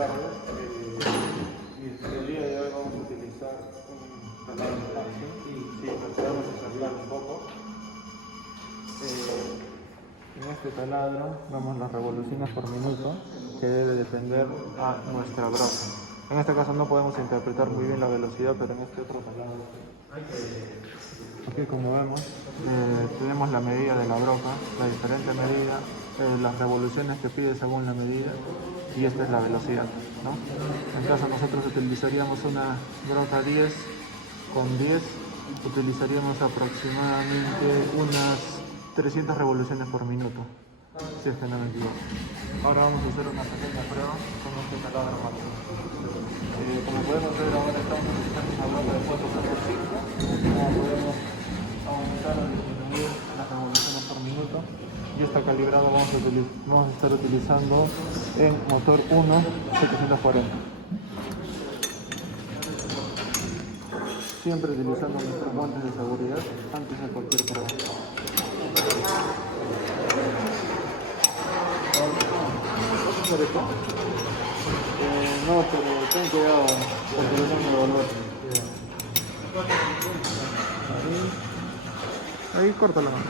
tarde y el día de hoy vamos a utilizar un taladro táctil. Sí, lo podemos acercar un poco. En este taladro vemos las revoluciones por minuto que debe depender a nuestra broca. En este caso no podemos interpretar muy bien la velocidad, pero en este otro taladro aquí, como vemos, tenemos la medida de la broca, la diferente medida, las revoluciones que pide según la medida, y esta es la velocidad, ¿no? En caso nosotros utilizaríamos una broca 10 con 10, utilizaríamos aproximadamente unas 300 revoluciones por minuto, si es que no me equivoco. Ahora vamos a hacer una pequeña prueba con este taladro máximo. Como podemos ver, ahora estamos utilizando una broca de 4x5, como podemos aumentar o disminuir las revoluciones por minuto, y está calibrado. Vamos a estar utilizando en motor 1 740. Siempre utilizando nuestros guantes de seguridad antes de cualquier prueba. ¿Vas a hacer esto? No, pero ten cuidado porque lo tengo que devolver. Ahí corta la mano.